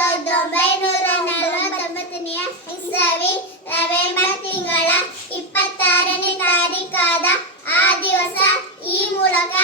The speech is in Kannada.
ಸಾವಿರದ ಒಂಬೈನೂರ ನಲವತ್ತೊಂಬತ್ತನೆಯ ಇಸವಿ ನವೆಂಬರ್ ತಿಂಗಳ ಇಪ್ಪತ್ತಾರನೇ ತಾರೀಕಾದ ಆ ದಿವಸ ಈ ಮೂಲಕ